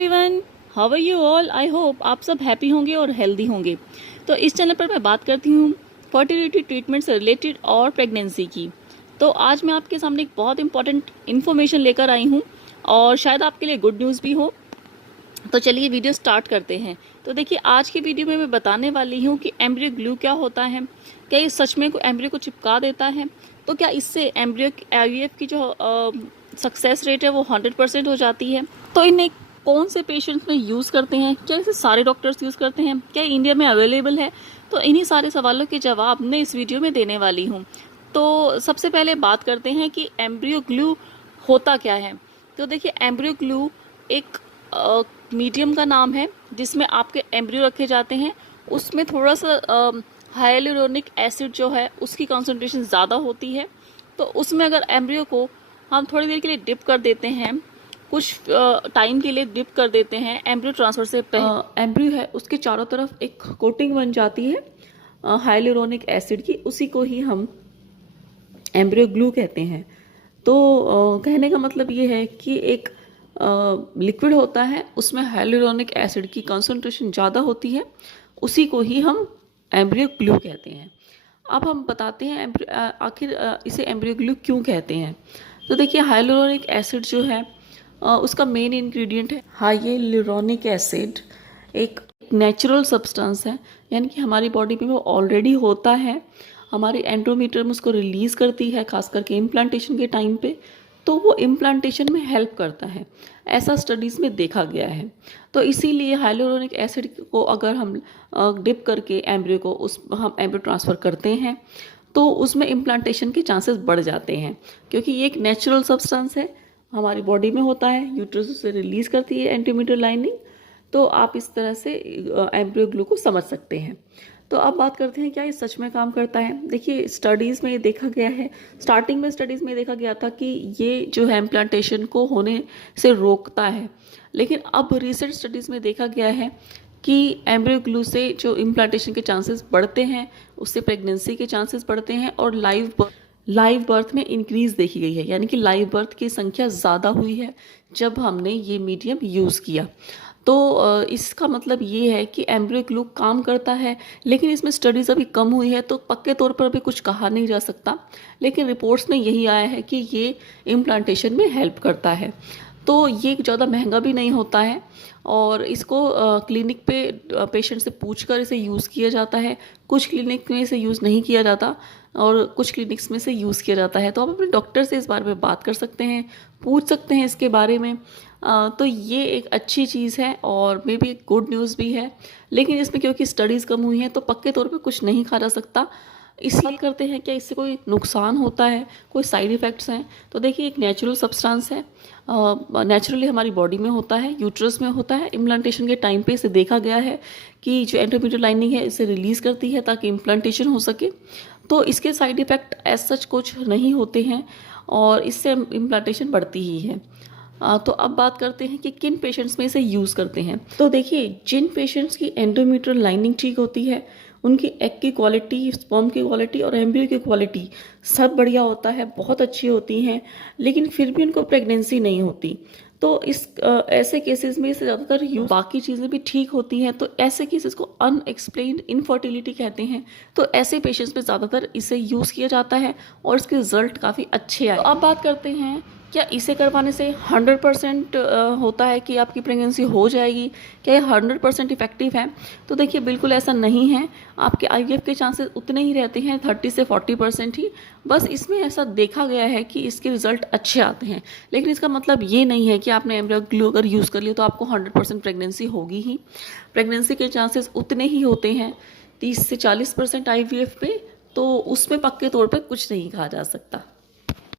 Everyone, how are you all. I hope आप सब happy होंगे और हेल्दी होंगे। तो इस चैनल पर मैं बात करती हूँ फर्टिलिटी ट्रीटमेंट से रिलेटेड और प्रेगनेंसी की। तो आज मैं आपके सामने एक बहुत इंपॉर्टेंट इन्फॉर्मेशन लेकर आई हूँ और शायद आपके लिए गुड न्यूज़ भी हो। तो चलिए वीडियो स्टार्ट करते हैं। तो देखिए, आज की वीडियो में मैं बताने वाली हूँ कि एम्ब्रियो ग्लू क्या होता है, क्या ये सच में एम्ब्रियो को चिपका देता है, तो क्या इससे एम्ब्रियो IVF की जो सक्सेस रेट है वो 100% हो जाती है। तो इन्हें कौन से पेशेंट्स में यूज़ करते हैं, क्या इसे सारे डॉक्टर्स यूज़ करते हैं, क्या इंडिया में अवेलेबल है। तो इन्हीं सारे सवालों के जवाब मैं इस वीडियो में देने वाली हूँ। तो सबसे पहले बात करते हैं कि एम्ब्रियो ग्लू होता क्या है। तो देखिए, एम्ब्रियो ग्लू एक मीडियम का नाम है जिसमें आपके एम्ब्रियो रखे जाते हैं। उसमें थोड़ा सा हाइलुरोनिक एसिड जो है उसकी कॉन्सेंट्रेशन ज़्यादा होती है। तो उसमें अगर एम्ब्रियो को हम थोड़ी देर के लिए डिप कर देते हैं, कुछ टाइम के लिए डिप कर देते हैं, एम्ब्रियो ट्रांसफ़र से पहले एम्ब्रियो है उसके चारों तरफ एक कोटिंग बन जाती है हाइलुरोनिक एसिड की, उसी को ही हम एम्ब्रियो ग्लू कहते हैं। तो कहने का मतलब ये है कि एक लिक्विड होता है, उसमें हाइलुरोनिक एसिड की कॉन्सेंट्रेशन ज़्यादा होती है, उसी को ही हम एम्ब्रियो ग्लू कहते हैं। अब हम बताते हैं आखिर इसे एम्ब्रियो ग्लू क्यों कहते हैं। तो देखिए, हाइलुरोनिक एसिड जो है उसका मेन इंग्रेडिएंट है हाइलुरोनिक एसिड। एक नेचुरल सब्सटेंस है, यानी कि हमारी बॉडी में वो ऑलरेडी होता है, हमारे एंडोमीट्रियम उसको रिलीज़ करती है, खास करके इम्प्लांटेशन के टाइम पे। तो वो इम्प्लांटेशन में हेल्प करता है, ऐसा स्टडीज़ में देखा गया है। तो इसीलिए हाइलुरोनिक एसिड को अगर हम डिप करके एम्ब्रियो को हम एम्ब्रियो ट्रांसफ़र करते हैं तो उसमें इम्प्लांटेशन के चांसेस बढ़ जाते हैं, क्योंकि ये एक नेचुरल सब्सटेंस है, हमारी बॉडी में होता है, यूट्रस उसे रिलीज़ करती है एंटीमीटर लाइनिंग। तो आप इस तरह से एम्ब्रियो ग्लू को समझ सकते हैं। तो अब बात करते हैं क्या ये सच में काम करता है। देखिए, स्टडीज़ में ये देखा गया है, स्टार्टिंग में स्टडीज़ में देखा गया था कि ये जो है इम्प्लांटेशन को होने से रोकता है, लेकिन अब रिसेंट स्टडीज़ में देखा गया है कि एम्ब्रियो ग्लू से जो इम्प्लांटेशन के चांसेस बढ़ते हैं, उससे प्रेगनेंसी के चांसेस बढ़ते हैं और लाइव बर्थ में इंक्रीज़ देखी गई है, यानी कि लाइव बर्थ की संख्या ज़्यादा हुई है जब हमने ये मीडियम यूज़ किया। तो इसका मतलब ये है कि एम्ब्रियो ग्लू काम करता है, लेकिन इसमें स्टडीज़ अभी कम हुई है, तो पक्के तौर पर अभी कुछ कहा नहीं जा सकता, लेकिन रिपोर्ट्स में यही आया है कि ये इम्प्लांटेशन में हेल्प करता है। तो ये ज़्यादा महंगा भी नहीं होता है और इसको क्लिनिक पे पेशेंट से पूछकर इसे यूज़ किया जाता है। कुछ क्लिनिक में इसे यूज़ नहीं किया जाता और कुछ क्लिनिक्स में इसे यूज़ किया जाता है। तो आप अपने डॉक्टर से इस बारे में बात कर सकते हैं, पूछ सकते हैं इसके बारे में। तो ये एक अच्छी चीज़ है और मे बी गुड न्यूज़ भी है, लेकिन इसमें क्योंकि स्टडीज़ कम हुई हैं तो पक्के तौर पे कुछ नहीं कहा जा सकता। इसलिए करते हैं क्या इससे कोई नुकसान होता है, कोई साइड इफ़ेक्ट्स हैं। तो देखिए, एक नेचुरल सब्सटेंस है, नेचुरली हमारी बॉडी में होता है, यूट्रस में होता है। इम्प्लांटेशन के टाइम पे इसे देखा गया है कि जो एंडोमेट्रियल लाइनिंग है इसे रिलीज़ करती है ताकि इम्प्लांटेशन हो सके। तो इसके साइड इफ़ेक्ट एज सच कुछ नहीं होते हैं और इससे इम्प्लांटेशन बढ़ती ही है। तो अब बात करते हैं कि किन पेशेंट्स में इसे यूज़ करते हैं। तो देखिए, जिन पेशेंट्स की एंडोमेट्रियल लाइनिंग ठीक होती है, उनकी एग की क्वालिटी, स्पर्म की क्वालिटी और एम्ब्रियो की क्वालिटी सब बढ़िया होता है, बहुत अच्छी होती हैं, लेकिन फिर भी उनको प्रेगनेंसी नहीं होती। तो इस ऐसे केसेस में इसे ज़्यादातर यूज, बाकी चीज़ें भी ठीक होती हैं, तो ऐसे केसेस को अनएक्सप्लेन्ड इनफर्टिलिटी कहते हैं। तो ऐसे पेशेंट्स में ज़्यादातर इसे यूज़ किया जाता है और इसके रिजल्ट काफ़ी अच्छे आए। तो अब बात करते हैं, क्या इसे करवाने से 100% होता है कि आपकी प्रेगनेंसी हो जाएगी, क्या ये 100% इफ़ेक्टिव है। तो देखिए, बिल्कुल ऐसा नहीं है। आपके IVF के चांसेस उतने ही रहते हैं, 30 से 40% ही। बस इसमें ऐसा देखा गया है कि इसके रिजल्ट अच्छे आते हैं, लेकिन इसका मतलब ये नहीं है कि आपने एम्ब्रियो ग्लू अगर यूज़ कर लिया तो आपको 100% प्रेगनेंसी होगी ही। प्रेगनेंसी के चांसेस उतने ही होते हैं, 30 से 40% IVF पे। तो उसमें पक्के तौर पर कुछ नहीं कहा जा सकता।